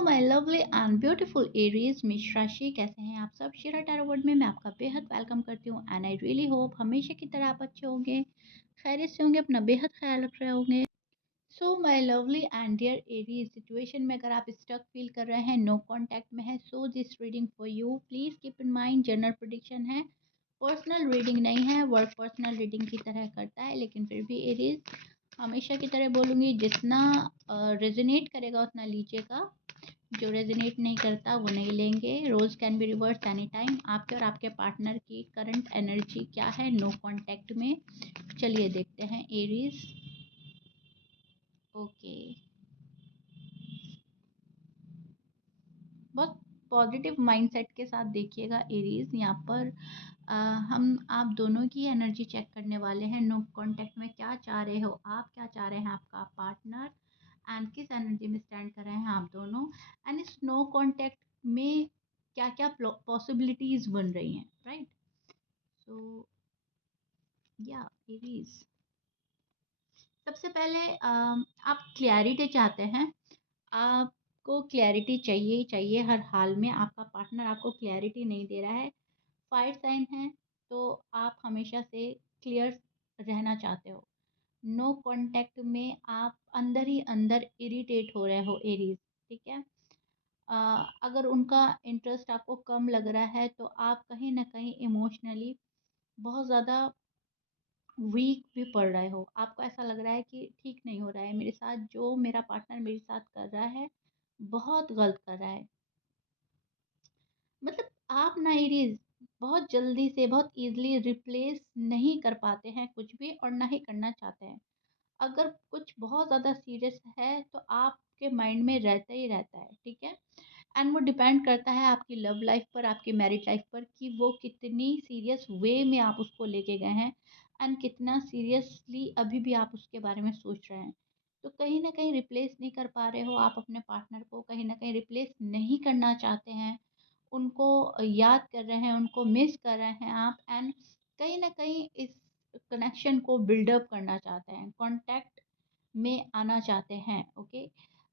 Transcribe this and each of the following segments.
My lovely and beautiful Aries मिश राशि, कैसे हैं आप सब? शिरा टैरो वर्ड में मैं आपका बेहद वेलकम करती हूँ एंड आई रियली होप हमेशा की तरह आप अच्छे होंगे, खैरियत से होंगे, अपना बेहद ख्याल रख रहे होंगे। So my lovely and dear Aries, situation में अगर आप स्टक फील कर रहे हैं, नो कांटेक्ट में है, so this reading for you. Please keep in mind general prediction है, पर्सनल रीडिंग नहीं है। वर्क पर्सनल रीडिंग की तरह करता है, लेकिन फिर भी एरीज हमेशा की तरह बोलूँगी, जितना रेजोनेट करेगा उतना लीजिएगा, जो रेजोनेट नहीं करता वो नहीं लेंगे। Rose can be reverse any time. आपके और आपके पार्टनर की करंट एनर्जी क्या है नो कांटेक्ट में? चलिए देखते हैं एरीज। ओके, बहुत पॉजिटिव माइंडसेट के साथ देखिएगा एरीज। यहाँ पर हम आप दोनों की एनर्जी चेक करने वाले हैं। नो कांटेक्ट में क्या चाह रहे हो आप, क्या चाह रहे हैं आपका पार्टनर, एंड किस एनर्जी में स्टैंड कर रहे हैं आप दोनों, एंड इस नो कांटेक्ट में क्या क्या पॉसिबिलिटीज बन रही हैं, राइट? सो या एरीज, सबसे पहले आप क्लैरिटी चाहते हैं। आपको क्लैरिटी चाहिए ही चाहिए हर हाल में। आपका पार्टनर आपको क्लैरिटी नहीं दे रहा है। फायर साइन है, तो आप हमेशा से क्लियर रहना चाहते हो। नो कांटेक्ट में आप अंदर ही अंदर इरिटेट हो रहे हो एरीज, ठीक है? अगर उनका इंटरेस्ट आपको कम लग रहा है तो आप कहीं ना कहीं इमोशनली बहुत ज़्यादा वीक भी पड़ रहे हो। आपको ऐसा लग रहा है कि ठीक नहीं हो रहा है मेरे साथ, जो मेरा पार्टनर मेरे साथ कर रहा है बहुत गलत कर रहा है। मतलब आप ना एरीज बहुत जल्दी से बहुत इजीली रिप्लेस नहीं कर पाते हैं कुछ भी, और ना ही करना चाहते हैं। अगर कुछ बहुत ज़्यादा सीरियस है तो आपके माइंड में रहता ही रहता है, ठीक है? एंड वो डिपेंड करता है आपकी लव लाइफ पर, आपकी मैरिड लाइफ पर, कि वो कितनी सीरियस वे में आप उसको लेके गए हैं एंड कितना सीरियसली अभी भी आप उसके बारे में सोच रहे हैं। तो कहीं ना कहीं रिप्लेस नहीं कर पा रहे हो आप अपने पार्टनर को, कहीं ना कहीं रिप्लेस नहीं करना चाहते हैं, उनको याद कर रहे हैं, उनको मिस कर रहे हैं आप, एंड कहीं ना कहीं इस कनेक्शन को बिल्डअप करना चाहते हैं, कांटेक्ट में आना चाहते हैं। ओके,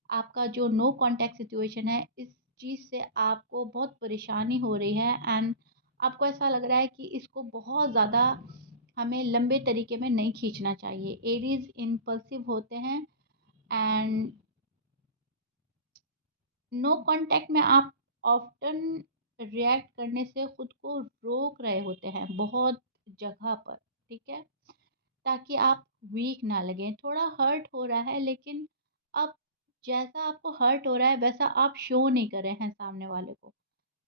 आपका जो नो कांटेक्ट सिचुएशन है, इस चीज़ से आपको बहुत परेशानी हो रही है एंड आपको ऐसा लग रहा है कि इसको बहुत ज़्यादा हमें लंबे तरीके में नहीं खींचना चाहिए। एरीज इम्पल्सिव होते हैं एंड नो कांटेक्ट में आप ऑफ्टन रिएक्ट करने से खुद को रोक रहे होते हैं बहुत जगह पर, ठीक है? ताकि आप वीक ना लगें। थोड़ा हर्ट हो रहा है, लेकिन अब जैसा आपको हर्ट हो रहा है वैसा आप शो नहीं कर रहे हैं सामने वाले को।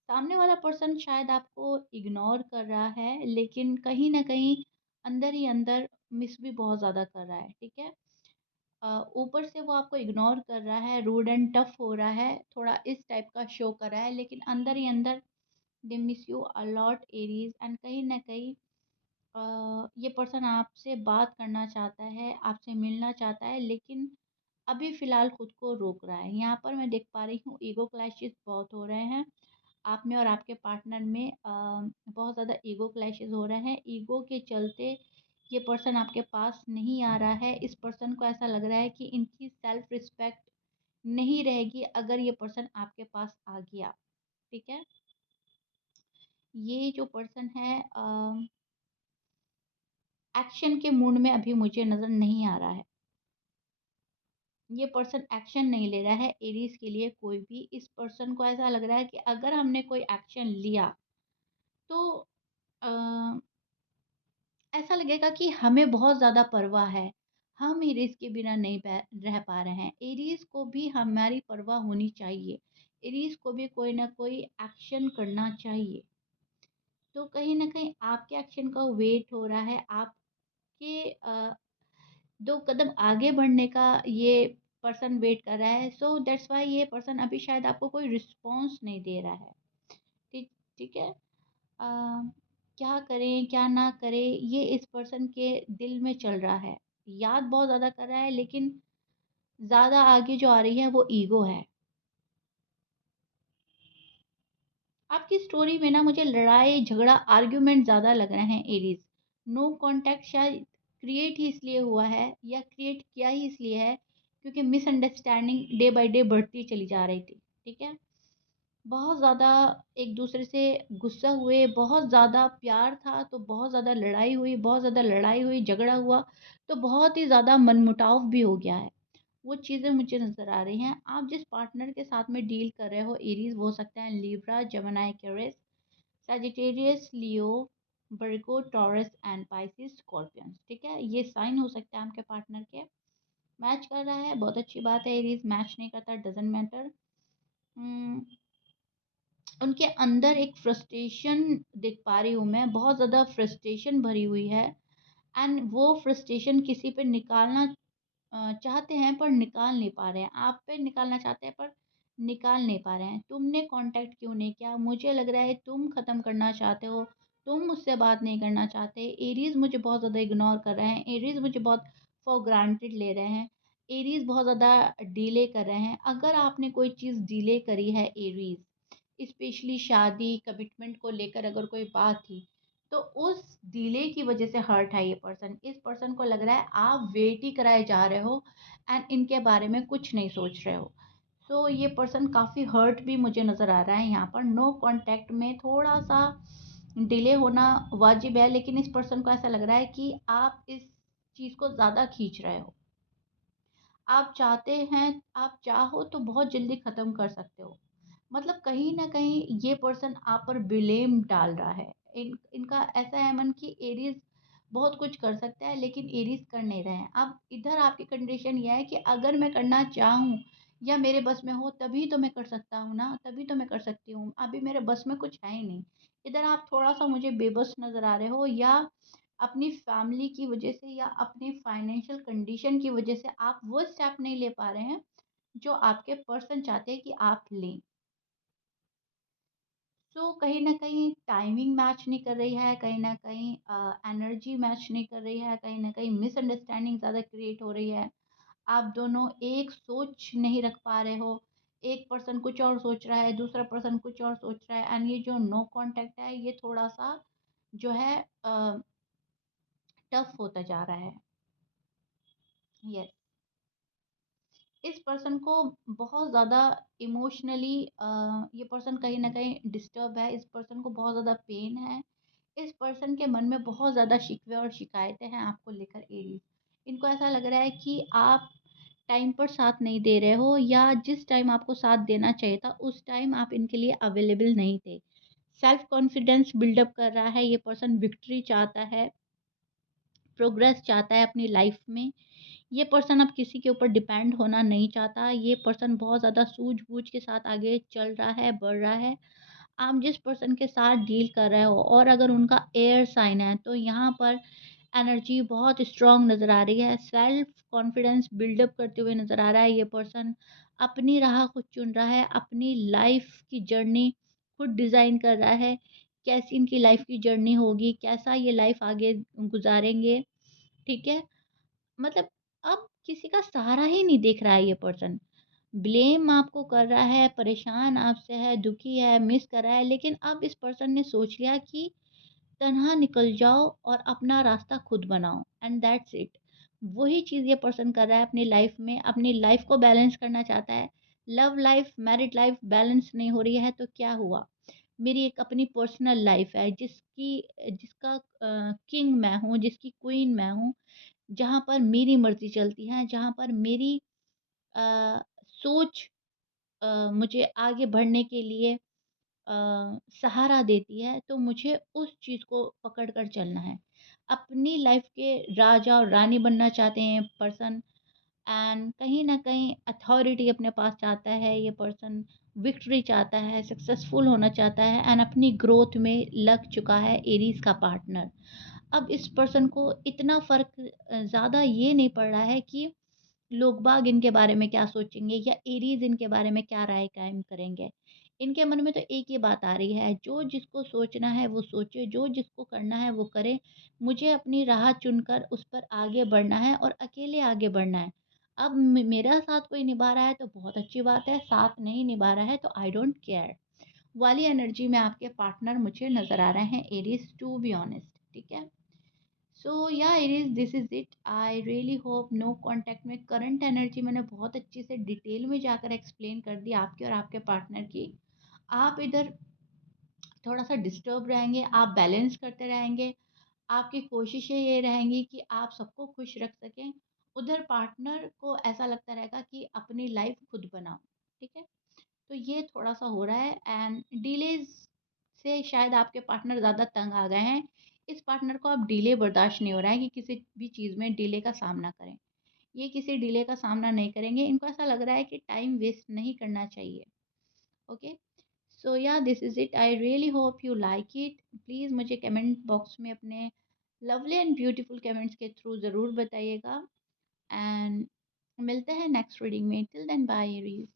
सामने वाला पर्सन शायद आपको इग्नोर कर रहा है, लेकिन कहीं न कहीं अंदर ही अंदर मिस भी बहुत ज़्यादा कर रहा है, ठीक है? ऊपर से वो आपको इग्नोर कर रहा है, रूड एंड टफ हो रहा है, थोड़ा इस टाइप का शो कर रहा है, लेकिन अंदर ही अंदर they miss you a lot Aries, and कहीं न कहीं ये पर्सन आपसे बात करना चाहता है, आपसे मिलना चाहता है, लेकिन अभी फ़िलहाल खुद को रोक रहा है। यहाँ पर मैं देख पा रही हूँ ईगो क्लैशेज़ बहुत हो रहे हैं। आप में और आपके पार्टनर में बहुत ज़्यादा ईगो क्लैशेज़ हो रहे हैं। ईगो के चलते ये पर्सन आपके पास नहीं आ रहा है। इस पर्सन को ऐसा लग रहा है कि इनकी सेल्फ रिस्पेक्ट नहीं रहेगी अगर ये पर्सन आपके पास आ गया, ठीक है? ये जो पर्सन है एक्शन के मूड में अभी मुझे नज़र नहीं आ रहा है। ये पर्सन एक्शन नहीं ले रहा है एरीज के लिए कोई भी। इस पर्सन को ऐसा लग रहा है कि अगर हमने कोई एक्शन लिया तो अ, ऐसा लगेगा कि हमें बहुत ज़्यादा परवाह है, हम एरीज के बिना नहीं रह पा रहे हैं। एरीज को भी हमारी परवाह होनी चाहिए, एरीज को भी कोई ना कोई एक्शन करना चाहिए। तो कहीं ना कहीं आपके एक्शन का वेट हो रहा है, आपके 2 कदम आगे बढ़ने का ये पर्सन वेट कर रहा है। सो दैट्स व्हाई ये पर्सन अभी शायद आपको कोई रिस्पॉन्स नहीं दे रहा है। ठीक ठीक है? क्या करें, क्या ना करें, ये इस पर्सन के दिल में चल रहा है। याद बहुत ज़्यादा कर रहा है, लेकिन ज़्यादा आगे जो आ रही है वो ईगो है। आपकी स्टोरी में ना मुझे लड़ाई, झगड़ा, आर्ग्यूमेंट ज़्यादा लग रहे हैं एरीज़। नो कॉन्टैक्ट शायद क्रिएट ही इसलिए हुआ है, या क्रिएट किया ही इसलिए है क्योंकि मिसअंडरस्टैंडिंग डे बाय डे बढ़ती चली जा रही थी। ठीक है? बहुत ज़्यादा एक दूसरे से गुस्सा हुए, बहुत ज़्यादा प्यार था तो बहुत ज़्यादा लड़ाई हुई, बहुत ज़्यादा लड़ाई हुई, झगड़ा हुआ तो बहुत ही ज़्यादा मनमुटाव भी हो गया है। वो चीज़ें मुझे नज़र आ रही हैं। आप जिस पार्टनर के साथ में डील कर रहे हो, एरीज़ वो हो सकते हैं, Libra, Gemini, Aquarius, Sagittarius, Leo, Virgo, Taurus and Pisces, Scorpions, ठीक है? ये साइन हो सकते हैं आपके पार्टनर के। मैच कर रहा है, बहुत अच्छी बात है। एरीज़ मैच नहीं करता, डज़न्ट मैटर। उम, उनके अंदर एक फ्रस्ट्रेशन देख पा रही हूँ मैं, बहुत ज़्यादा फ्रस्ट्रेशन भरी हुई है एंड वो फ्रस्ट्रेशन किसी पे निकालना चाहते हैं पर निकाल नहीं पा रहे हैं। आप पे निकालना चाहते हैं पर निकाल नहीं पा रहे हैं। तुमने कॉन्टैक्ट क्यों नहीं किया? मुझे लग रहा है तुम ख़त्म करना चाहते हो, तुम मुझसे बात नहीं करना चाहते। एरीज़ मुझे बहुत ज़्यादा इग्नोर कर रहे हैं, एरीज़ मुझे बहुत फॉर ग्रांटेड ले रहे हैं, एरीज़ बहुत ज़्यादा डिले कर रहे हैं। अगर आपने कोई चीज़ डिले करी है एरीज़, स्पेशली शादी, कमिटमेंट को लेकर अगर कोई बात थी, तो उस डिले की वजह से हर्ट है ये पर्सन। इस पर्सन को लग रहा है आप वेट ही कराए जा रहे हो एंड इनके बारे में कुछ नहीं सोच रहे हो। सो ये पर्सन काफ़ी हर्ट भी मुझे नज़र आ रहा है यहाँ पर। नो कॉन्टैक्ट में थोड़ा-सा डिले होना वाजिब है, लेकिन इस पर्सन को ऐसा लग रहा है कि आप इस चीज़ को ज़्यादा खींच रहे हो। आप चाहते हैं, आप चाहो तो बहुत जल्दी ख़त्म कर सकते हो। मतलब कहीं न कहीं ये पर्सन आप पर ब्लेम डाल रहा है। इनका ऐसा है मन कि एरीज़ बहुत कुछ कर सकता है लेकिन एरीज़ कर नहीं रहे हैं। अब इधर आपकी कंडीशन ये है कि अगर मैं करना चाहूँ या मेरे बस में हो तभी तो मैं कर सकता हूँ ना, तभी तो मैं कर सकती हूँ। अभी मेरे बस में कुछ है ही नहीं। इधर आप थोड़ा-सा मुझे बेबस नज़र आ रहे हो या अपनी फैमिली की वजह से या अपनी फाइनेंशियल कंडीशन की वजह से आप वो स्टेप नहीं ले पा रहे हैं, जो आपके पर्सन चाहते हैं कि आप लें। सो कहीं न कहीं टाइमिंग मैच नहीं कर रही है, कहीं न कहीं एनर्जी मैच नहीं कर रही है, कहीं न कहीं मिसअंडरस्टैंडिंग ज़्यादा क्रिएट हो रही है। आप दोनों एक सोच नहीं रख पा रहे हो। एक पर्सन कुछ और सोच रहा है, दूसरा पर्सन कुछ और सोच रहा है एंड ये जो नो कॉन्टैक्ट है, ये थोड़ा-सा जो है टफ होता जा रहा है। येस। इस पर्सन को बहुत ज़्यादा इमोशनली ये पर्सन कहीं न कहीं डिस्टर्ब है, इस पर्सन को बहुत ज़्यादा पेन है। इस पर्सन के मन में बहुत ज़्यादा शिकवे और शिकायतें हैं आपको लेकर एरीज़। इनको ऐसा लग रहा है कि आप टाइम पर साथ नहीं दे रहे हो या जिस टाइम आपको साथ देना चाहिए था, उस टाइम आप इनके लिए अवेलेबल नहीं थे। सेल्फ कॉन्फिडेंस बिल्डअप कर रहा है, ये पर्सन विक्ट्री चाहता है, प्रोग्रेस चाहता है अपनी लाइफ़ में। ये पर्सन अब किसी के ऊपर डिपेंड होना नहीं चाहता। ये पर्सन बहुत ज़्यादा सूझबूझ के साथ आगे चल रहा है, बढ़ रहा है। आप जिस पर्सन के साथ डील कर रहे हो और अगर उनका एयर साइन है, तो यहाँ पर एनर्जी बहुत स्ट्रॉन्ग नज़र आ रही है। सेल्फ कॉन्फिडेंस बिल्डअप करते हुए नज़र आ रहा है ये पर्सन। अपनी राह खुद चुन रहा है, अपनी लाइफ़ की जर्नी खुद डिज़ाइन कर रहा है। कैसी इनकी लाइफ़ की जर्नी होगी, कैसा ये लाइफ़ आगे गुज़ारेंगे, ठीक है? मतलब अब किसी का सहारा ही नहीं देख रहा है ये पर्सन। ब्लेम आपको कर रहा है, परेशान आपसे है, दुखी है, मिस कर रहा है, लेकिन अब इस पर्सन ने सोच लिया कि तन्हा निकल जाओ और अपना रास्ता खुद बनाओ एंड दैट्स इट। वही चीज़ ये पर्सन कर रहा है अपनी लाइफ में, अपनी लाइफ को बैलेंस करना चाहता है। Love life, married life balance नहीं हो रही है तो क्या हुआ? मेरी एक अपनी पर्सनल लाइफ है जिसका किंग मैं हूँ, जिसकी क्वीन मैं हूँ, जहाँ पर मेरी मर्ज़ी चलती है, जहाँ पर मेरी अ, सोच मुझे आगे बढ़ने के लिए सहारा देती है, तो मुझे उस चीज़ को पकड़ कर चलना है। अपनी लाइफ़ के राजा और रानी बनना चाहते हैं पर्सन एंड कहीं न कहीं अथॉरिटी अपने पास चाहता है ये पर्सन, विक्ट्री चाहता है, सक्सेसफुल होना चाहता है एंड अपनी ग्रोथ में लग चुका है एरीज़ का पार्टनर। अब इस पर्सन को इतना फ़र्क ज़्यादा ये नहीं पड़ रहा है कि लोग बाग इनके बारे में क्या सोचेंगे या एरीज़ इनके बारे में क्या राय कायम करेंगे। इनके मन में तो एक ही बात आ रही है, जो जिसको सोचना है वो सोचे, जो जिसको करना है वो करे। मुझे अपनी राह चुनकर उस पर आगे बढ़ना है और अकेले आगे बढ़ना है। अब मेरा साथ कोई निभा रहा है तो बहुत अच्छी बात है, साथ नहीं निभा रहा है तो आई डोंट केयर वाली एनर्जी में आपके पार्टनर मुझे नज़र आ रहे हैं एरीज़, टू बी ऑनेस्ट, ठीक है? सो या it is this is it. I really hope no contact में करंट एनर्जी मैंने बहुत अच्छे से डिटेल में जाकर एक्सप्लेन कर दी आपकी और आपके पार्टनर की। आप इधर थोड़ा-सा डिस्टर्ब रहेंगे, आप बैलेंस करते रहेंगे, आपकी कोशिशें ये रहेंगी कि आप सबको खुश रख सकें। उधर पार्टनर को ऐसा लगता रहेगा कि अपनी लाइफ़ खुद बनाओ, ठीक है? तो ये थोड़ा-सा हो रहा है एंड डिलेज़ से शायद आपके पार्टनर ज़्यादा तंग आ गए हैं। इस पार्टनर को अब डिले बर्दाश्त नहीं हो रहा है कि किसी भी चीज़ में डिले का सामना करें। ये किसी डिले का सामना नहीं करेंगे, इनको ऐसा लग रहा है कि टाइम वेस्ट नहीं करना चाहिए, ओके? सो या this is it. I really hope you like it. Please मुझे कमेंट बॉक्स में अपने लवली एंड ब्यूटीफुल कमेंट्स के थ्रू ज़रूर बताइएगा एंड मिलते हैं नेक्स्ट रीडिंग में। Till then bye रीज़।